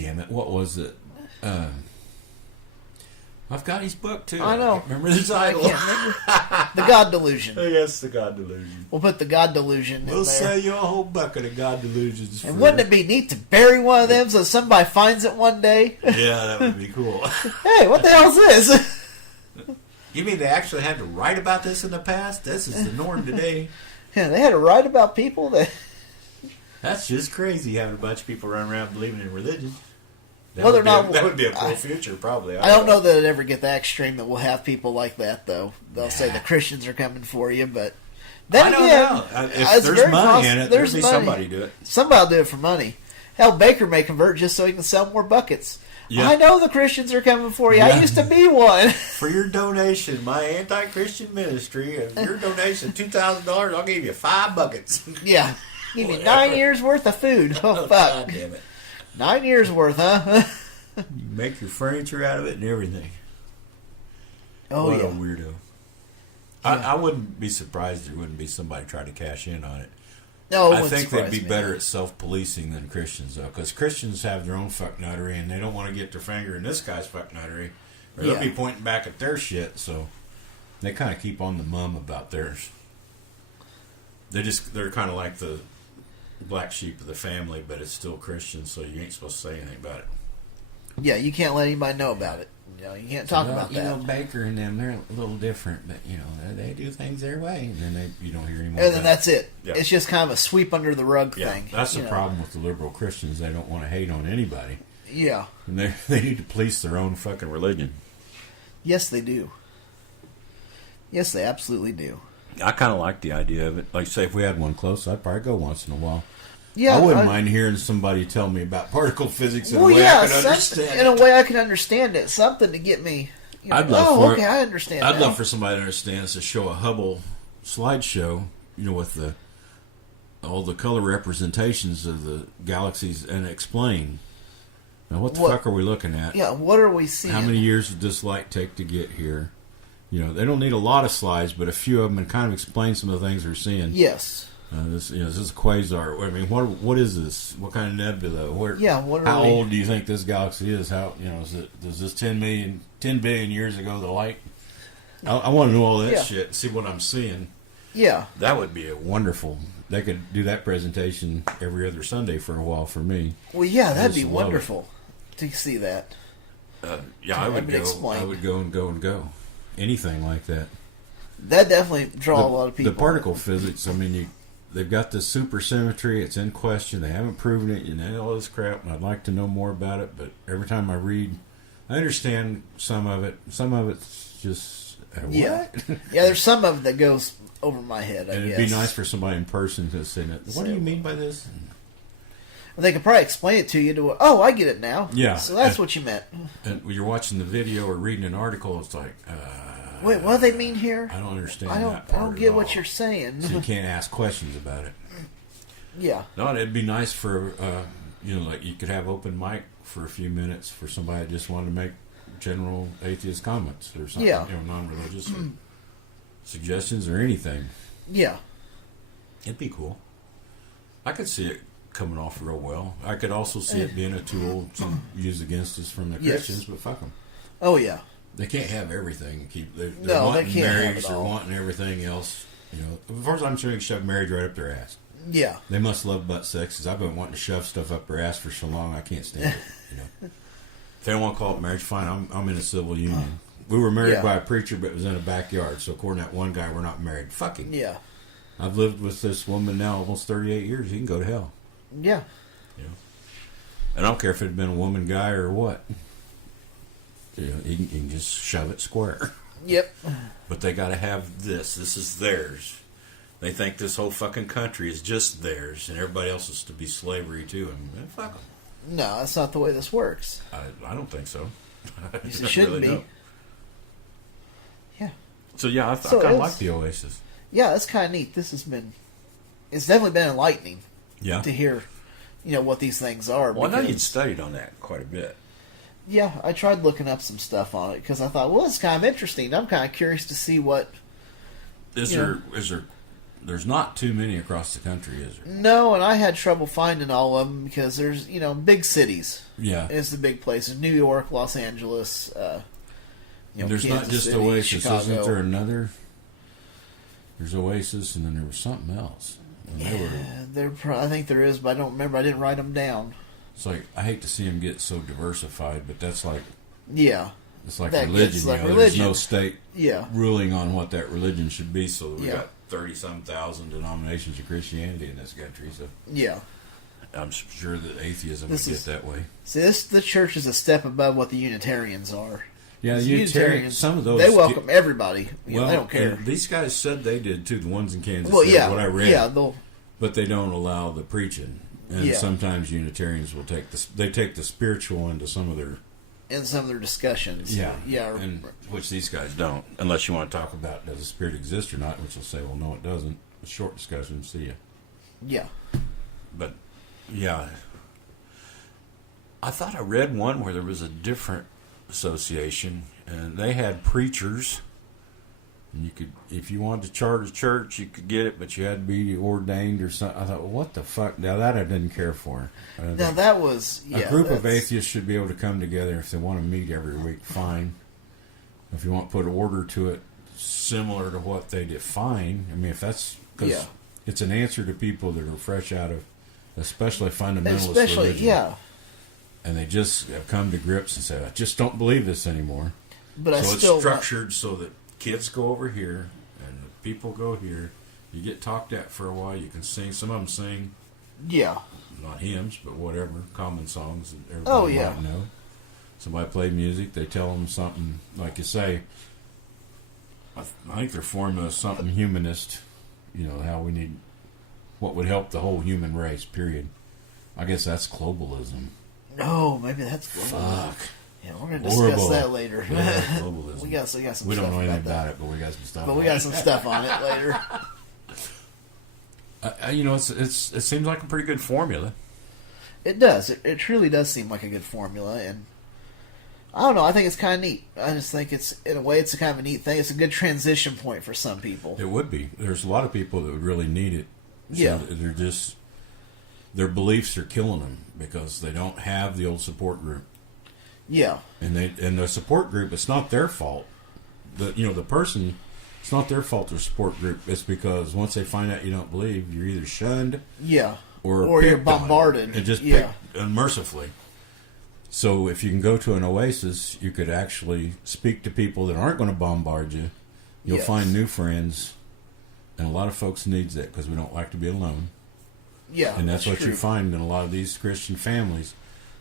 damn it. What was it? I've got his book, too. I know. I can't remember the title. I can't remember. The God Delusion. Yes, The God Delusion. We'll put The God Delusion We'll in there. sell you a whole bucket of God Delusions. And wouldn't it be neat to bury one of them so somebody finds it one day? Yeah, that would be cool. Hey, what the hell is this? You mean they actually had to write about this in the past? This is the norm today. Yeah, they had to write about people that... That's just crazy having a bunch of people running around believing in religion. That Well, would they're be not... that would be a cool future, probably. I don't know that it'd ever get that extreme that we'll have people like that, though. They'll say the Christians are coming for you, but... Then I don't again, know. If it's there's very money in it, there's there'll be money. somebody do it. Somebody will do it for money. Hell, Baker may convert just so he can sell more buckets. Yeah. I know the Christians are coming for you. Yeah. I used to be one. For your donation, my anti-Christian ministry, if your donation $2,000, I'll give you 5 buckets. Yeah. Give me Whatever. 9 years worth of food. Oh, fuck. God damn it. 9 years worth, huh? You make your furniture out of it and everything. Oh, what yeah. a weirdo. Yeah. I wouldn't be surprised there wouldn't be somebody trying to cash in on it. No, it I wouldn't think they'd surprise be me. better at self-policing than Christians, though, because Christians have their own fucknuttery, and they don't want to get their finger in this guy's fucknuttery, or they'll Yeah. be pointing back at their shit, so they kind of keep on the mum about theirs. They're kind of like the black sheep of the family, but it's still Christian, so you ain't supposed to say anything about it. Yeah, you can't let anybody know about it. You know, you can't talk about that. You know, Baker and them, they're a little different, but, you know, they do things their way, and then you don't hear any more And then about that's it. Yeah. It's just kind of a sweep under the rug Yeah, thing. that's the you know. problem with the liberal Christians. They don't want to hate on anybody. Yeah. And they need to police their own fucking religion. Yes, they do. Yes, they absolutely do. I kind of like the idea of it. Like, say, if we had one close, I'd probably go once in a while. Yeah, I wouldn't mind hearing somebody tell me about particle physics in a way yeah, I can understand in a it. way I can understand it. Something to get me. You know, I'd love for okay, it. I understand. I'd now. love for somebody to understand is to show a Hubble slideshow, you know, with all the color representations of the galaxies and explain. Now, what the fuck are we looking at? Yeah, what are we seeing? How many years did this light take to get here? You know, they don't need a lot of slides, but a few of them, and kind of explain some of the things they're seeing. Yes. This is a quasar. I mean, what is this? What kind of nebula? What are how we... old do you think this galaxy is? How is this 10 billion years ago? The light. I want to know all that shit and see what I'm seeing. Yeah, that would be a wonderful. They could do that presentation every other Sunday for a while for me. Well, yeah, that'd be just love it. wonderful to see that. Yeah, I would go. explain. I would go and go and go. Anything like that. That definitely draw a lot of people. The particle physics. I mean, they've got this supersymmetry. It's in question. They haven't proven it. And all this crap. And I'd like to know more about it. But every time I read, I understand some of it. Some of it's just what? Yeah, there's some of it that goes over my head. I And guess it'd be nice for somebody in person to say, "What do you mean by this?" Well, they could probably explain it to you. Oh, I get it now. Yeah. So that's what you meant. And when you're watching the video or reading an article, it's like, wait, what do they mean here? I don't understand. I that part don't at get all. what you're saying. So you can't ask questions about it. Yeah. No, it'd be nice for like you could have open mic for a few minutes for somebody that just wanted to make general atheist comments or something. Yeah. Non-religious or suggestions or anything. Yeah. It'd be cool. I could see it coming off real well. I could also see it being a tool to use against us from the Christians, but fuck them. Oh, yeah. They can't have everything. They're No, wanting they can't have marriage. it They're all. wanting everything else. You know, as far as I'm sure, they can shove marriage right up their ass. Yeah. They must love butt sex, because I've been wanting to shove stuff up their ass for so long, I can't stand it. You know, if they don't want to call it marriage, fine. I'm in a civil union. We were married by a preacher, but it was in a backyard. So according to that one guy, we're not married. Fucking. Yeah. I've lived with this woman now almost 38 years. You can go to hell. Yeah. You know, and I don't care if it had been a woman, guy, or what. You know, you can just shove it square. Yep. But they got to have this. This is theirs. They think this whole fucking country is just theirs, and everybody else is to be slavery to them. Fuck them. No, that's not the way this works. I don't think so. It shouldn't be. Yeah. So yeah, I So kind of like the Oasis. Yeah, that's kind of neat. It's definitely been enlightening. Yeah. To hear, what these things are. Well, I know you'd studied on that quite a bit. Yeah, I tried looking up some stuff on it because I thought, well, it's kind of interesting. I'm kind of curious to see what. Is there there's not too many across the country, is there? No, and I had trouble finding all of them because there's, big cities. Yeah. It's the big places. New York, Los Angeles, there's Kansas not just City, Oasis, Chicago. isn't there another? There's Oasis, and then there was something else. And I think there is, but I don't remember. I didn't write them down. It's like, I hate to see them get so diversified, but that's like... Yeah. It's like that religion, gets like There's religion. no state Yeah. ruling on what that religion should be, so we Yeah. got 30-some thousand denominations of Christianity in this country, so... Yeah. I'm sure that atheism This would is- get that way. See, the church is a step above what the Unitarians are. Yeah, The Unitarians, some of those... They welcome everybody. They well, don't care. and these guys said they did, too, the ones in Kansas Well, City, yeah. what I read. Yeah, But they don't allow the preaching. And Yeah. sometimes Unitarians will take the spiritual into some of their... in some of their discussions. Yeah, Yeah. and which these guys don't, unless you want to talk about does the spirit exist or not, which will say, well, no, it doesn't. A short discussion, see ya. Yeah. But yeah, I thought I read one where there was a different association, and they had preachers, and you could, if you wanted to charter a church, you could get it, but you had to be ordained or something. I thought, well, what the fuck? Now that I didn't care for. Now that was A group of atheists should be able to come together if they want to meet every week. Fine. If you want to put order to it, similar to what they define. I mean, if that's because it's an answer to people that are fresh out of, especially fundamentalist religion, and they just have come to grips and say, I just don't believe this anymore. But so I it's still structured so that kids go over here and the people go here. You get talked at for a while. You can sing. Some of them sing. Yeah. Not hymns, but whatever, common songs that everybody might know. Somebody play music, they tell them something, like you say, I think their formula is something humanist, how we need, what would help the whole human race, period. I guess that's globalism. No, maybe that's globalism. Fuck. Yeah, we're going to discuss that later. Yeah, globalism. we got some we stuff don't know anything about it, but we got some stuff But we got some stuff on it later. It seems like a pretty good formula. It does. It truly does seem like a good formula, and I don't know. I think it's kind of neat. I just think in a way, it's a kind of a neat thing. It's a good transition point for some people. It would be. There's a lot of people that would really need it. Yeah. So they're just, their beliefs are killing them because they don't have the old support group. Yeah. And the support group, it's not their fault. The person, it's not their fault. Their support group. It's because once they find out you don't believe, you're either shunned. Yeah. Or you're bombarded. And just picked unmercifully. So if you can go to an oasis, you could actually speak to people that aren't going to bombard you. You'll find new friends. And a lot of folks needs that because we don't like to be alone. Yeah. And that's what true. you find in a lot of these Christian families.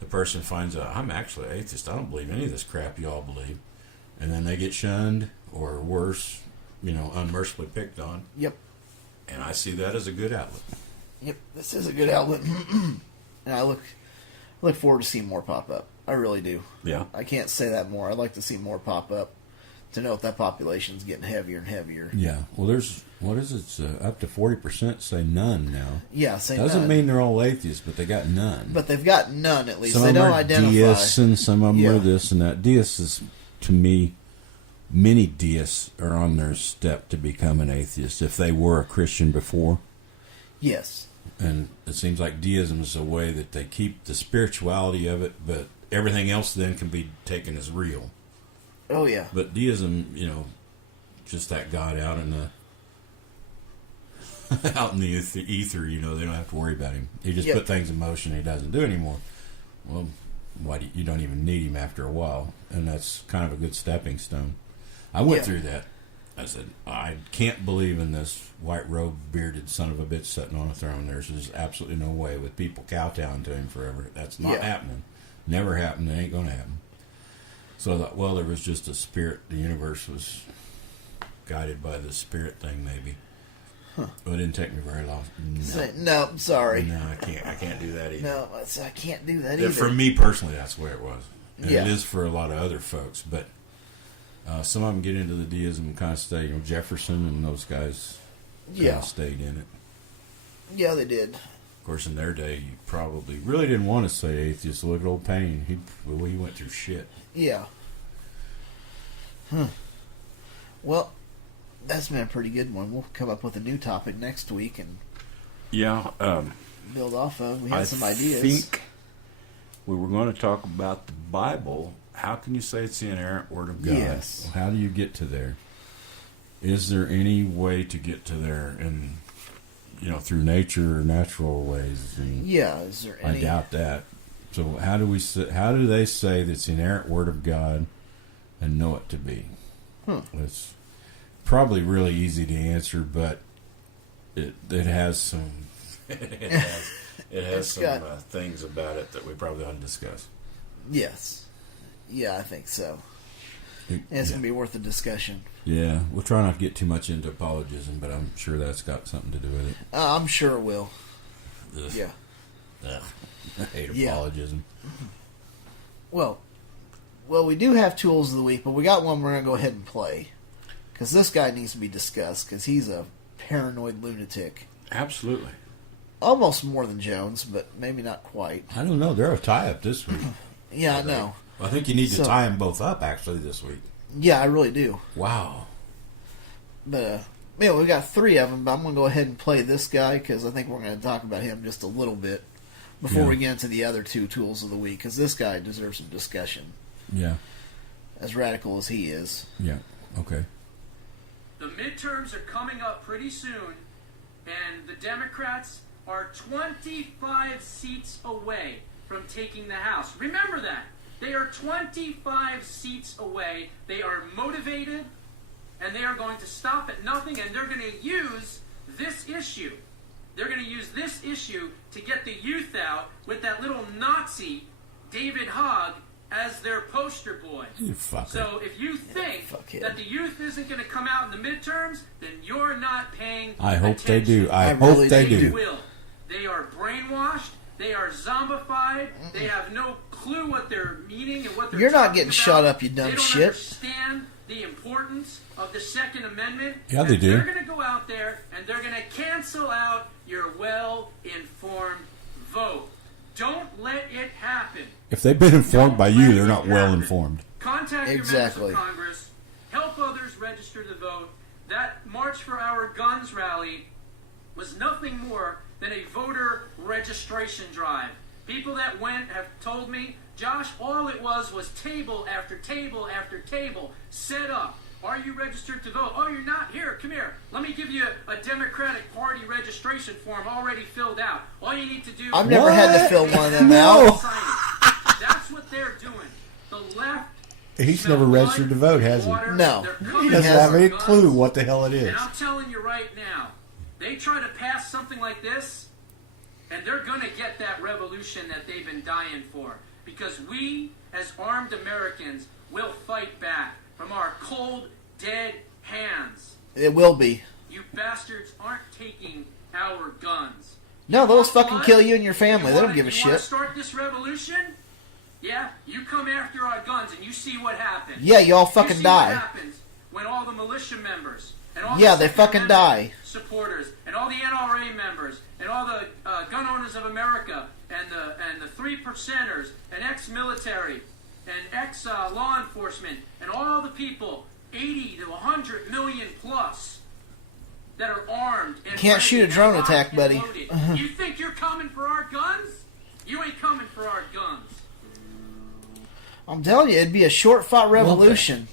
The person finds out, I'm actually atheist. I don't believe any of this crap y'all believe. And then they get shunned or worse, unmercifully picked on. Yep. And I see that as a good outlet. Yep, this is a good outlet, and I look forward to seeing more pop up. I really do. Yeah, I can't say that more. I'd like to see more pop up to know if that population's getting heavier and heavier. Yeah. Well, there's up to 40% say none now. Yeah, say doesn't none. mean they're all atheists, but they got none. But they've got none at least. Some They of them don't are identify. deists, and some of them are this and that. Deists is, to me, many deists are on their step to become an atheist if they were a Christian before. Yes. And it seems like deism is a way that they keep the spirituality of it, but everything else then can be taken as real. Oh, yeah. But deism, just that God out in the ether, they don't have to worry about him. He just put things in motion he doesn't do anymore. Well, you don't even need him after a while, and that's kind of a good stepping stone. I went through that. I said, I can't believe in this white robe bearded son of a bitch sitting on a throne. There's just absolutely no way with people kowtowing to him forever. That's not happening. Never happened. It ain't going to happen. So I thought, well, there was just a spirit. The universe was guided by the spirit thing, maybe. Huh. Well, it didn't take me very long. No, I'm sorry. No, I can't do that either. No, I can't do that either. For me personally, that's the way it was. And it is for a lot of other folks, but some of them get into the deism and kind of stay. Jefferson and those guys kind of stayed in it. Yeah, they did. Of course, in their day, you probably really didn't want to say atheist. Look at old Payne. He went through shit. Yeah. Huh. Well, That's been a pretty good one. We'll come up with a new topic next week and build off of. We had some ideas. I think we were going to talk about the Bible. How can you say it's the inerrant Word of God? Yes. How do you get to there? Is there any way to get to there, and through nature or natural ways? And yeah. Is there any? I doubt that. So how do they say that it's the inerrant Word of God and know it to be? It's probably really easy to answer, but it has some it has some things about it that we probably ought to discuss. Yes. Yeah, I think so. It's going to be worth a discussion. Yeah, we'll try not to get too much into apologism, but I'm sure that's got something to do with it. I'm sure it will. Ugh. Yeah. Ugh. I hate apologism. Well, we do have tools of the week, but we got one we're going to go ahead and play. Because this guy needs to be discussed, because he's a paranoid lunatic. Absolutely. Almost more than Jones, but maybe not quite. I don't know. They're a tie-up this week. Yeah, I know. I think you need to tie them both up, actually, this week. Yeah, I really do. Wow. But, we got 3 of them, but I'm going to go ahead and play this guy, because I think we're going to talk about him just a little bit before we get into the other 2 tools of the week, because this guy deserves some discussion. Yeah. As radical as he is. Yeah, okay. The midterms are coming up pretty soon, and the Democrats are 25 seats away from taking the House. Remember that. They are 25 seats away. They are motivated, and they are going to stop at nothing, and they're going to use this issue. They're going to use this issue to get the youth out with that little Nazi, David Hogg, as their poster boy. You fucker. So if you think that the youth isn't going to come out in the midterms, then you're not paying attention. I hope they do. I hope they do. Will. They are brainwashed. They are zombified. They have no clue what they're meaning and what they're You're not talking getting about. shut up, you dumb they don't shit. understand the importance of the Second Amendment. Yeah, they do. They're going to go out there and they're going to cancel out your well-informed vote. Don't let it happen. If they've been informed by you, they're not well informed. Contact your members of Congress. Help others register to vote. That March for Our Guns rally was nothing more than a voter registration drive. People that went have told me, Josh, all it was table after table after table set up. Are you registered to vote? Oh, you're not? Here, come here. Let me give you a Democratic Party registration form already filled out. All you need to do... I've never had to fill one of them out. That's what they're doing. The left... He's never registered to vote, has he? No. He doesn't have any clue what the hell it is. And I'm telling you right now, they try to pass something like this, and they're going to get that revolution that they've been dying for. Because we, as armed Americans, will fight back from our cold, dead hands. It will be. You bastards aren't taking our guns. No, they'll just fucking kill you and your family. They don't give a shit. You want to start this revolution? Yeah, you come after our guns and you see what happens. Yeah, you all fucking die. What happens when all the militia members and all they fucking die. Supporters and all the NRA members and all the gun owners of America and the 3%ers and ex-military and ex-law enforcement and all the people, 80 to 100 million plus, that are armed and can't shoot a drone attack, buddy. You think you're coming for our guns? You ain't coming for our guns. I'm telling you, it'd be a short-fought revolution.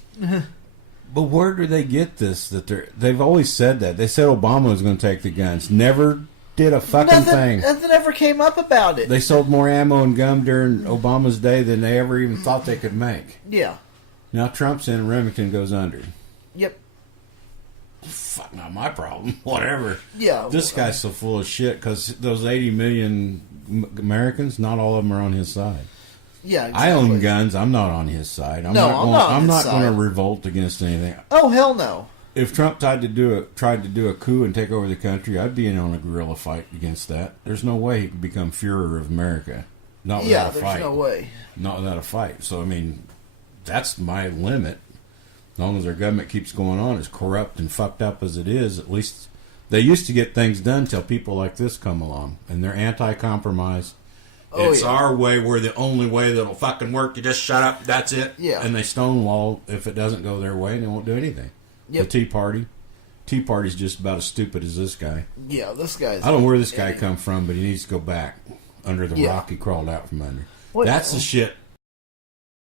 But where do they get this? They've always said that. They said Obama was going to take the guns. Never did a fucking thing. Nothing ever came up about it. They sold more ammo and gum during Obama's day than they ever even thought they could make. Yeah. Now Trump's in, Remington goes under. Yep. Fuck, not my problem. Whatever. Yeah. This guy's so full of shit because those 80 million Americans, not all of them are on his side. Yeah, exactly. I own guns. I'm not on his side. I'm not going to revolt against anything. Oh, hell no. If Trump tried to do a coup and take over the country, I'd be in on a guerrilla fight against that. There's no way he could become Führer of America. Not without a fight. Yeah, there's no way. Not without a fight. So, I mean, that's my limit. As long as our government keeps going on, as corrupt and fucked up as it is, at least they used to get things done till people like this come along. And they're anti-compromise. It's our way. We're the only way that'll fucking work. You just shut up. That's it. Yeah. And they stonewall if it doesn't go their way, and they won't do anything. Yep. The Tea Party. Tea Party's just about as stupid as this guy. Yeah, this guy's. I don't know where this guy come from, but he needs to go back under the Yeah. rock he crawled out from under. What- That's the shit